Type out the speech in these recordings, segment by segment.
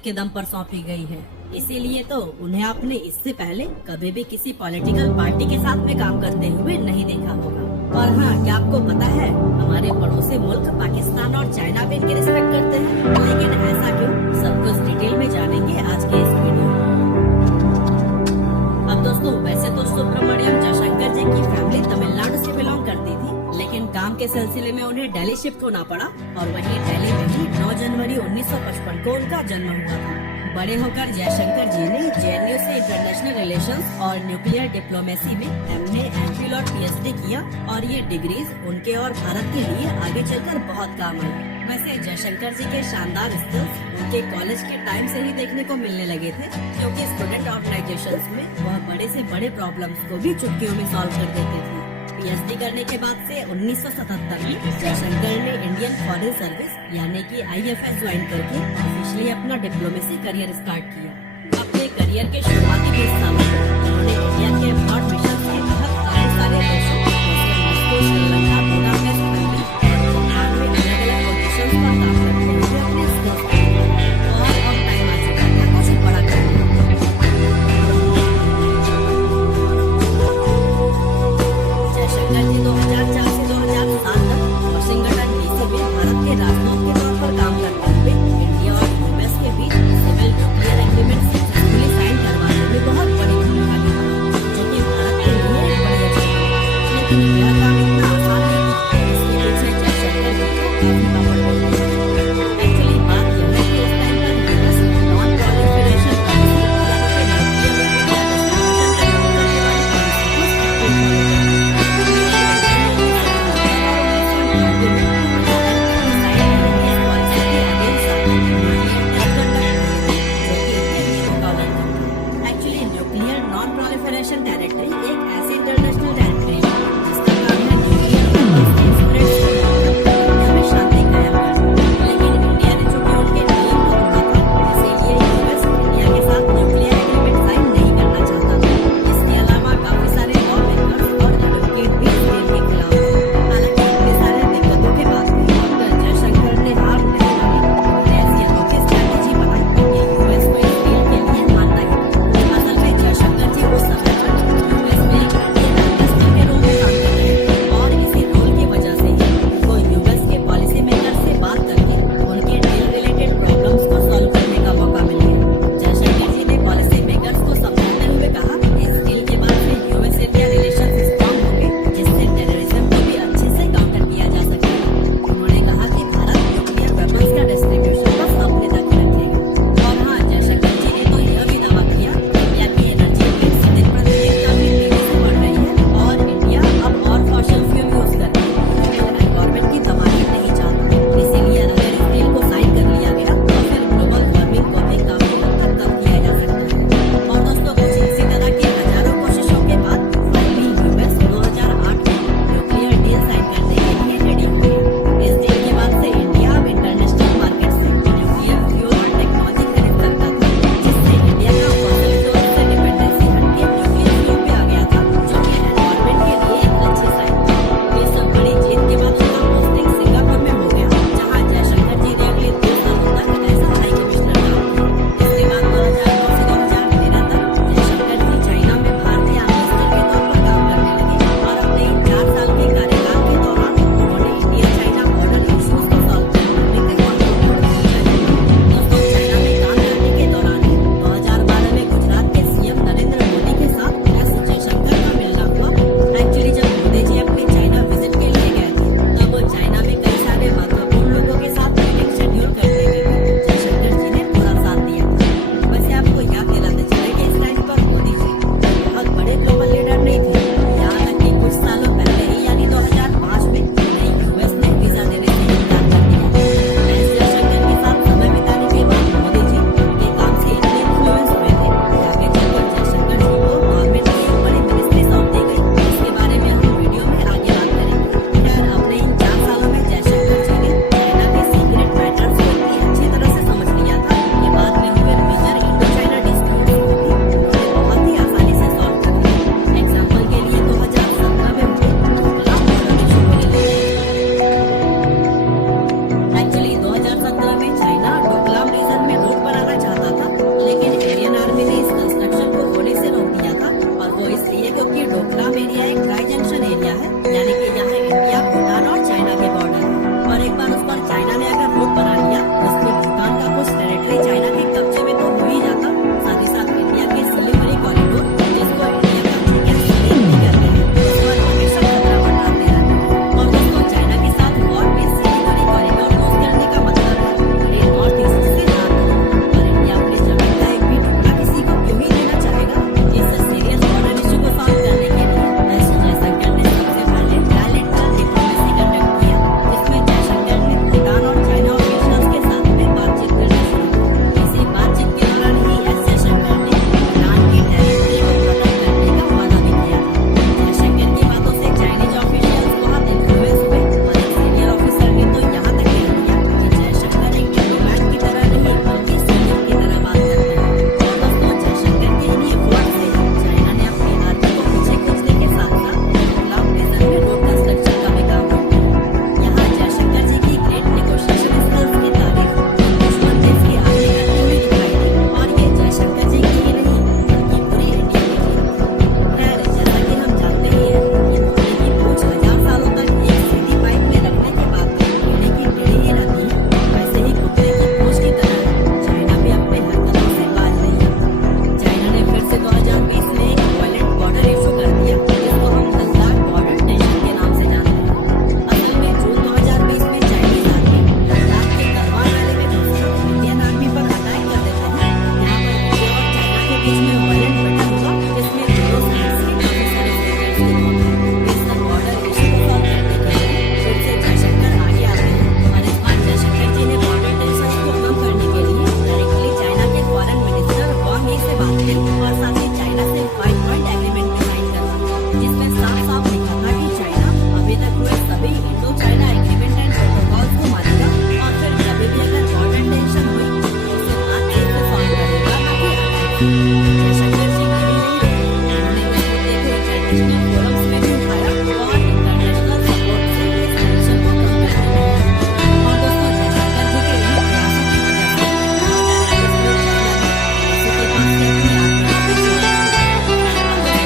हैसियत के दम पर सौंपी गई है। इसीलिए तो उन्हें आपने इससे पहले कभी भी किसी पॉलिटिकल पार्टी के साथ में काम करते हुए नहीं देखा होगा। और हाँ, क्या आपको पता है हमारे पड़ोसी मुल्क पाकिस्तान और चाइना भी इनकी रिस्पेक्ट करते हैं, लेकिन ऐसा क्यों? सब कुछ डिटेल में जानेंगे आज के इस वीडियो में। अब दोस्तों, वैसे तो सुब्रमण्यम जयशंकर जी की फैमिली तमिलनाडु से बिलोंग करती थी, लेकिन काम के सिलसिले में उन्हें दिल्ली शिफ्ट होना पड़ा और वहीं दिल्ली में ही 9 जनवरी 1955 को उनका जन्म हुआ था। बड़े होकर जयशंकर जी ने जेएनयू से इंटरनेशनल रिलेशंस और न्यूक्लियर डिप्लोमेसी में एमए, एमफिल और पीएचडी किया और ये डिग्रीज उनके और भारत के लिए आगे चलकर बहुत काम आई। वैसे जयशंकर जी के शानदार स्किल्स उनके कॉलेज के टाइम से ही देखने को मिलने लगे थे, क्योंकि स्टूडेंट ऑर्गेनाइजेशंस में वह बड़े से बड़े प्रॉब्लम्स को भी चुटकियों में सॉल्व कर देते थे। पीएचडी करने के बाद से 1977 में जयशंकर ने इंडियन फॉरेन सर्विस यानी कि आईएफएस ज्वाइन करके ऑफिशियली अपना डिप्लोमेसी करियर स्टार्ट किया। अपने करियर के शुरुआती 20 सालों में उन्होंने इंडिया के अब्रॉड मिशन के तहत काफी सारे देशों जैसे मॉस्को, श्रीलंका, बुडापेस्ट, दिल्ली और जापान में अलग-अलग पोजीशंस पर काम करते हुए अपने स्किल्स और अब टाइम आ चुका था कुछ बड़ा करने का। जयशंकर जी 2004 से 2007 तक वाशिंगटन डीसी में भारत के राजदूत के तौर पर काम करते हुए इंडिया और यूएस के बीच civil nuclear agreement successfully sign करवाने में बहुत बड़ी भूमिका निभाई, जो कि भारत के लिए एक बड़ी अचीवमेंट है। लेकिन यह काम इतना आसान नहीं था, इसके पीछे जयशंकर जी को काफी पावर मिली। एक्चुअली बात यह है कि उस टाइम पर यूएस नॉन प्रोलिफरेशन पॉलिसी यानी कि न्यूक्लियर वेपन का डिस्ट्रीब्यूशन कंट्रोल करने वाली पॉलिसी को स्ट्रिक्टली फॉलो करता है। Actually nuclear non proliferation territory एक ऐसी इंटरनेशनल टेरिटरी है जिसका काम है न्यूक्लियर वेपन्स के स्प्रेड से दुनिया में शांति कायम करना। लेकिन इंडिया ने चूंकि उनके नियम को तोड़ा था, इसीलिए यूएस इंडिया के साथ न्यूक्लियर एग्रीमेंट साइन नहीं करना चाहता था। इसके अलावा काफी सारे लॉ मेकर्स और एडवोकेट भी इस डील के खिलाफ थे। हालांकि इतने सारे दिक्कतों के बाद भी डॉक्टर जयशंकर ने हार नहीं मानी। उन्होंने ऐसी अनोखी स्ट्रैटेजी बनाई कि यूएस को इस डील के लिए मानना ही था। असल में जयशंकर जी उस समय पर यूएस में एक डोकलाम एरिया एक ट्राई जंक्शन एरिया है, यानी कि यहाँ इंडिया, भूटान और चाइना के बॉर्डर है। और एक बार उस पर चाइना ने अगर रोक बना लिया तो उसमें भूटान का कुछ टेरिटरी चाइना के कब्जे में तो हो ही जाता, साथ ही साथ इंडिया के सिलीगुड़ी कॉरिडोर, जिसको इंडिया का चिकन सिटी भी कहते हैं, उस पर हमेशा खतरा मंडराते रहता है। और दोस्तों, चाइना के साथ वॉर में सिलीगुड़ी कॉरिडोर यूज करने का मतलब है उन्हें नॉर्थ ईस्ट से हार देना। और इंडिया अपनी जमीन का एक भी टुकड़ा किसी को क्यों ही देना चाहेगा। इस सीरियस बॉर्डर इशू को सॉल्व करने के लिए एस जयशंकर ने सबसे पहले बायलैटरल डिप्लोमेसी कंडक्ट किया, जिसमें जयशंकर ने भूटान और चाइना ऑफिशियल्स के साथ में बातचीत करनी शुरू की। इसी बातचीत के दौरान ही एस जयशंकर ने भूटान की टेरिटरी को प्रोटेक्ट करने का वादा भी किया था। जयशंकर की बातों से चाइनीज ऑफिशियल्स बहुत इन्फ्लुएंस हुए और एक सीनियर ऑफिसर ने तो यहाँ तक कह दिया कि जयशंकर एक डिप्लोमैट की तरह नहीं बल्कि सैनिक की तरह बात करते हैं। और दोस्तों, जयशंकर के इन्हीं एफर्ट से चाइना ने अपनी आर्मी को पीछे खींचने के साथ साथ डोकलाम रिजन में रोड कंस्ट्रक्शन का भी काम कर दिया। यहाँ जयशंकर जी की ग्रेट नेगोशिएशन स्किल्स की तारीफ दुश्मन देश के आगे करते हुए दिखाई दी। और ये जयशंकर जी की ही नहीं बल्कि पूरी इंडिया की जीत थी। खैर, जैसा कि हम जानते ही हैं कि घोड़े की पूंछ 1000 सालों तक एक सीधी पाइप में रखने के बाद टेढ़ी की टेढ़ी ही रहती है, वैसे ही कुत्ते की पूंछ की तरह चाइना भी अपने हरकतों से बाज नहीं है। चाइना ने फिर से 2020 में एक वायलेंट बॉर्डर इशू कर दिया, जिसको हम लद्दाख बॉर्डर टेंशन के नाम से जानते हैं। असल में जून 2020 में चाइनीज आर्मी लद्दाख के गलवान वैली में घुसकर इंडियन आर्मी पर अटैक कर देते हैं। यहाँ पर इंडिया और चाइना के बीच में वायलेंट बैटल हुआ, जिसमें दोनों साइड्स के काफी सारे सिविलियंस भी थे। इस बॉर्डर इशू को सॉल्व करने के लिए फिर से जयशंकर आगे आते हैं और इस बार जयशंकर जी ने बॉर्डर टेंशन को कम करने के लिए डायरेक्टली चाइना के फॉरेन मिनिस्टर वांग यी से बात की और साथ ही चाइना से 5 पॉइंट एग्रीमेंट भी साइन कर दिया, जिसमें साफ साफ लिखा था कि चाइना अभी तक हुए सभी Indo China agreement and protocols को मानेगा और फिर कभी भी अगर बॉर्डर टेंशन हुई तो उसे बातचीत से सॉल्व करेगा, ना कि अटैक से। जयशंकर जी की भी नहीं रुकी, उन्होंने इस मुद्दे को इंटरनेशनल फोरम्स में भी उठाया और इंटरनेशनल सपोर्ट से इस टेंशन को कम करने लगे। और दोस्तों, जयशंकर जी के इन प्रयासों की वजह से 2021 में चाइना ने किसी के पास से अपनी आर्मी को पीछे खींच लिया। और दोस्तों,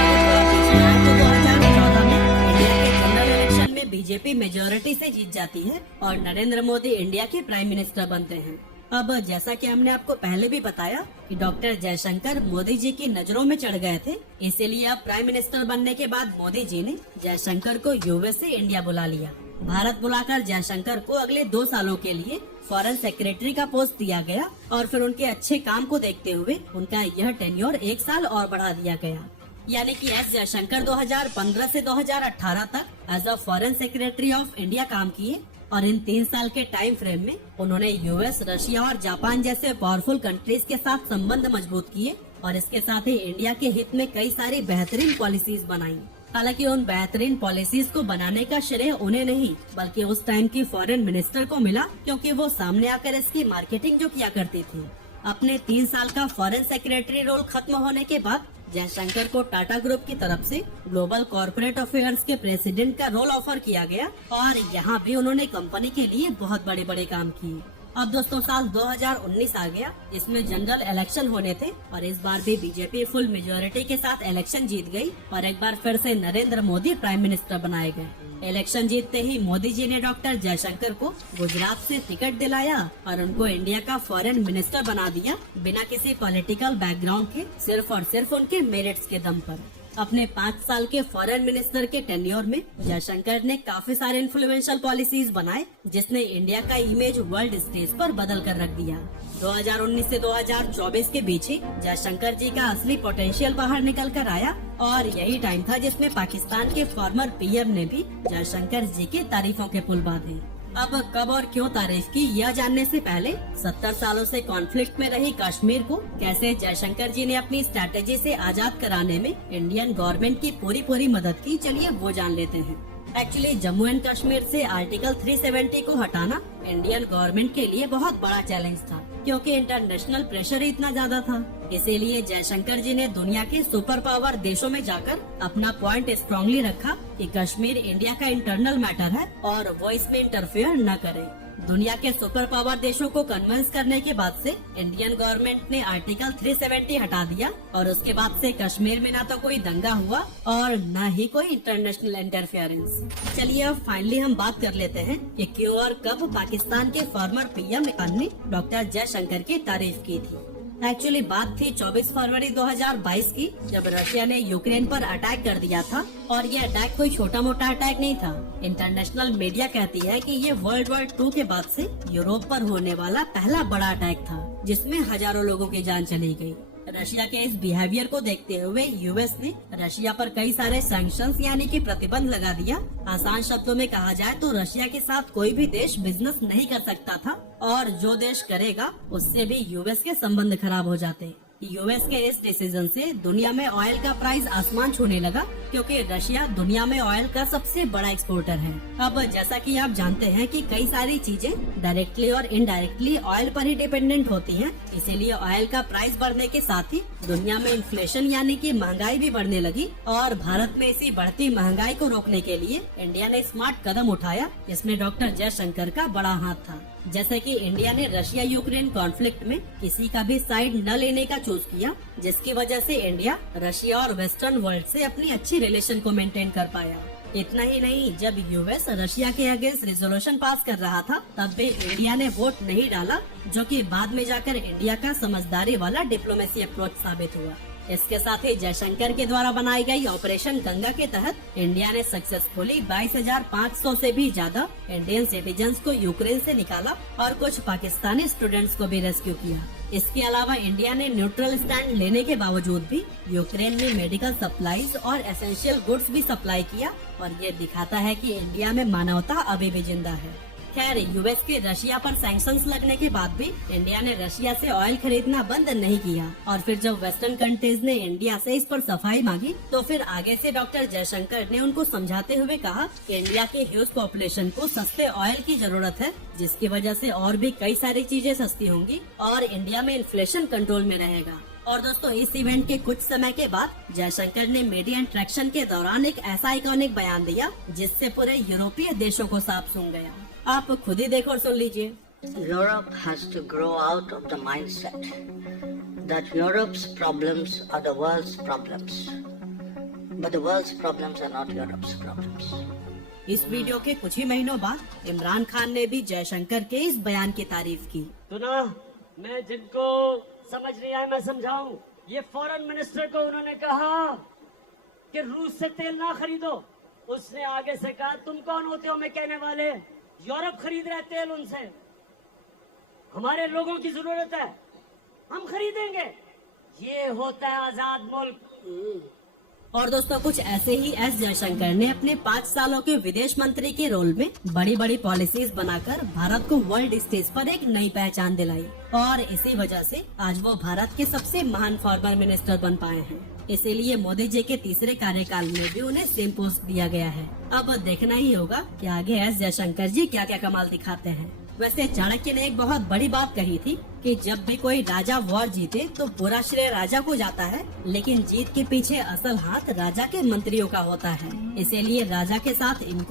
अगर थोड़ा पीछे आए तो 2014 में इंडिया के जनरल इलेक्शन में बीजेपी मेजोरिटी से जीत जाती है और नरेंद्र मोदी इंडिया के प्राइम मिनिस्टर बनते हैं। अब जैसा कि हमने आपको पहले भी बताया कि डॉक्टर जयशंकर मोदी जी की नजरों में चढ़ गए थे, इसीलिए अब प्राइम मिनिस्टर बनने के बाद मोदी जी ने जयशंकर को यूएस से इंडिया बुला लिया। भारत बुलाकर जयशंकर को अगले 2 सालों के लिए फॉरेन सेक्रेटरी का पोस्ट दिया गया और फिर उनके अच्छे काम को देखते हुए उनका यह टेन्योर 1 साल और बढ़ा दिया गया। यानी कि एस जयशंकर 2015 से 2018 तक as a foreign secretary of India काम किए और इन 3 साल के टाइम फ्रेम में उन्होंने यूएस, रशिया और जापान जैसे पावरफुल कंट्रीज के साथ संबंध मजबूत किए और इसके साथ ही इंडिया के हित में कई सारी बेहतरीन पॉलिसीज बनाई। हालांकि उन बेहतरीन पॉलिसीज को बनाने का श्रेय उन्हें नहीं बल्कि उस टाइम की फॉरेन मिनिस्टर को मिला, क्योंकि वो सामने आकर इसकी मार्केटिंग जो किया करती थी। अपने 3 साल का फॉरेन सेक्रेटरी रोल खत्म होने के बाद जयशंकर को टाटा ग्रुप की तरफ से ग्लोबल कॉर्पोरेट अफेयर्स के प्रेसिडेंट का रोल ऑफर किया गया और यहाँ भी उन्होंने कंपनी के लिए बहुत बड़े बड़े काम किए। अब दोस्तों, साल 2019 आ गया, इसमें जनरल इलेक्शन होने थे और इस बार भी बीजेपी फुल मेजोरिटी के साथ इलेक्शन जीत गई और एक बार फिर से नरेंद्र मोदी प्राइम मिनिस्टर बनाए गए। इलेक्शन जीतते ही मोदी जी ने डॉक्टर जयशंकर को गुजरात से टिकट दिलाया और उनको इंडिया का फॉरेन मिनिस्टर बना दिया, बिना किसी पॉलिटिकल बैकग्राउंड के, सिर्फ और सिर्फ उनके मेरिट्स के दम पर। अपने 5 साल के फॉरेन मिनिस्टर के टेन्योर में जयशंकर ने काफी सारे इन्फ्लुएंशियल पॉलिसीज बनाए, जिसने इंडिया का इमेज वर्ल्ड स्टेज पर बदल कर रख दिया। 2019 से 2024 के बीच ही जयशंकर जी का असली पोटेंशियल बाहर निकल कर आया और यही टाइम था जिसमें पाकिस्तान के फॉर्मर पीएम ने भी जयशंकर जी की तारीफों के पुल बांधे। अब कब और क्यों तारीफ की, यह जानने से पहले 70 सालों से कॉन्फ्लिक्ट में रही कश्मीर को कैसे जयशंकर जी ने अपनी स्ट्रैटेजी से आजाद कराने में इंडियन गवर्नमेंट की पूरी मदद की, चलिए वो जान लेते हैं। एक्चुअली जम्मू एंड कश्मीर से आर्टिकल 370 को हटाना इंडियन गवर्नमेंट के लिए बहुत बड़ा चैलेंज था, क्योंकि इंटरनेशनल प्रेशर इतना ज्यादा था। इसीलिए जयशंकर जी ने दुनिया के सुपर पावर देशों में जाकर अपना पॉइंट स्ट्रांगली रखा कि कश्मीर इंडिया का इंटरनल मैटर है और वो इसमें इंटरफेयर न करे। दुनिया के सुपर पावर देशों को कन्विंस करने के बाद से इंडियन गवर्नमेंट ने आर्टिकल 370 हटा दिया और उसके बाद से कश्मीर में ना तो कोई दंगा हुआ और न ही कोई इंटरनेशनल इंटरफेरेंस। चलिए अब फाइनली हम बात कर लेते हैं कि क्यों और कब पाकिस्तान के फॉर्मर पीएम इमरान ने डॉक्टर जयशंकर की तारीफ की थी। एक्चुअली बात थी 24 फरवरी 2022 की, जब रशिया ने यूक्रेन पर अटैक कर दिया था और ये अटैक कोई छोटा मोटा अटैक नहीं था। इंटरनेशनल मीडिया कहती है कि ये वर्ल्ड वॉर 2 के बाद से यूरोप पर होने वाला पहला बड़ा अटैक था, जिसमें हजारों लोगों की जान चली गई। रशिया के इस बिहेवियर को देखते हुए यूएस ने रशिया पर कई सारे सैंक्शंस यानी कि प्रतिबंध लगा दिया। आसान शब्दों में कहा जाए तो रशिया के साथ कोई भी देश बिजनेस नहीं कर सकता था और जो देश करेगा उससे भी यूएस के संबंध खराब हो जाते। यूएस के इस डिसीजन से दुनिया में ऑयल का प्राइस आसमान छूने लगा, क्योंकि रशिया दुनिया में ऑयल का सबसे बड़ा एक्सपोर्टर है। अब जैसा कि आप जानते हैं कि कई सारी चीजें डायरेक्टली और इनडायरेक्टली ऑयल पर ही डिपेंडेंट होती हैं, इसीलिए ऑयल का प्राइस बढ़ने के साथ ही दुनिया में इन्फ्लेशन यानी कि महंगाई भी बढ़ने लगी। और भारत में इसी बढ़ती महंगाई को रोकने के लिए इंडिया ने स्मार्ट कदम उठाया, जिसमें डॉक्टर जयशंकर का बड़ा हाथ था। जैसे कि इंडिया ने रशिया यूक्रेन कॉन्फ्लिक्ट में किसी का भी साइड न लेने का चूज किया, जिसकी वजह से इंडिया रशिया और वेस्टर्न वर्ल्ड से अपनी अच्छी रिलेशन को मेंटेन कर पाया। इतना ही नहीं, जब यूएस रशिया के अगेंस्ट रेजोल्यूशन पास कर रहा था तब भी इंडिया ने वोट नहीं डाला, जो कि बाद में जाकर इंडिया का समझदारी वाला डिप्लोमेसी अप्रोच साबित हुआ। इसके साथ ही जयशंकर के द्वारा बनाई गई ऑपरेशन गंगा के तहत इंडिया ने सक्सेसफुली 22,500 से भी ज्यादा इंडियन सिटीजन्स को यूक्रेन से निकाला और कुछ पाकिस्तानी स्टूडेंट्स को भी रेस्क्यू किया। इसके अलावा इंडिया ने न्यूट्रल स्टैंड लेने के बावजूद भी यूक्रेन में मेडिकल सप्लाईज और एसेंशियल गुड्स भी सप्लाई किया और ये दिखाता है कि इंडिया में मानवता अभी भी जिंदा है। खैर, यूएस के रशिया पर सैंक्शंस लगने के बाद भी इंडिया ने रशिया से ऑयल खरीदना बंद नहीं किया और फिर जब वेस्टर्न कंट्रीज ने इंडिया से इस पर सफाई मांगी तो फिर आगे से डॉक्टर जयशंकर ने उनको समझाते हुए कहा कि इंडिया के ह्यूज पॉपुलेशन को सस्ते ऑयल की जरूरत है, जिसकी वजह से और भी कई सारी चीजें सस्ती होंगी और इंडिया में इन्फ्लेशन कंट्रोल में रहेगा। और दोस्तों, इस इवेंट के कुछ समय के बाद जयशंकर ने मीडिया इंटरेक्शन के दौरान एक ऐसा आइकॉनिक बयान दिया जिससे पूरे यूरोपीय देशों को सांप सूंघ गया। आप खुद ही देखो और सुन लीजिए। Europe has to grow out of the mindset that Europe's problems are the world's problems, but the world's problems are not Europe's problems. इस वीडियो के कुछ ही महीनों बाद इमरान खान ने भी जयशंकर के इस बयान की तारीफ की। तो ना, मैं जिनको समझ नहीं आया मैं समझाऊं। ये फॉरेन मिनिस्टर को उन्होंने कहा कि रूस से तेल ना खरीदो। उसने आगे से कहा, तुम कौन होते हो मैं कहने वाले, यूरोप खरीद रहे तेल उनसे, हमारे लोगों की जरूरत है, हम खरीदेंगे। ये होता है आजाद मुल्क। और दोस्तों, कुछ ऐसे ही एस जयशंकर ने अपने 5 सालों के विदेश मंत्री के रोल में बड़ी बड़ी पॉलिसीज बनाकर भारत को वर्ल्ड स्टेज पर एक नई पहचान दिलाई और इसी वजह से आज वो भारत के सबसे महान फॉरेन मिनिस्टर बन पाए हैं। इसीलिए मोदी जी के तीसरे कार्यकाल में भी उन्हें सेम पोस्ट दिया गया है। अब देखना ही होगा कि आगे एस जयशंकर जी क्या क्या कमाल दिखाते हैं। वैसे चाणक्य ने एक बहुत बड़ी बात कही थी कि जब भी कोई राजा वॉर जीते तो पूरा श्रेय राजा को जाता है, लेकिन जीत के पीछे असल हाथ राजा के मंत्रियों का होता है। इसीलिए राजा के साथ इनको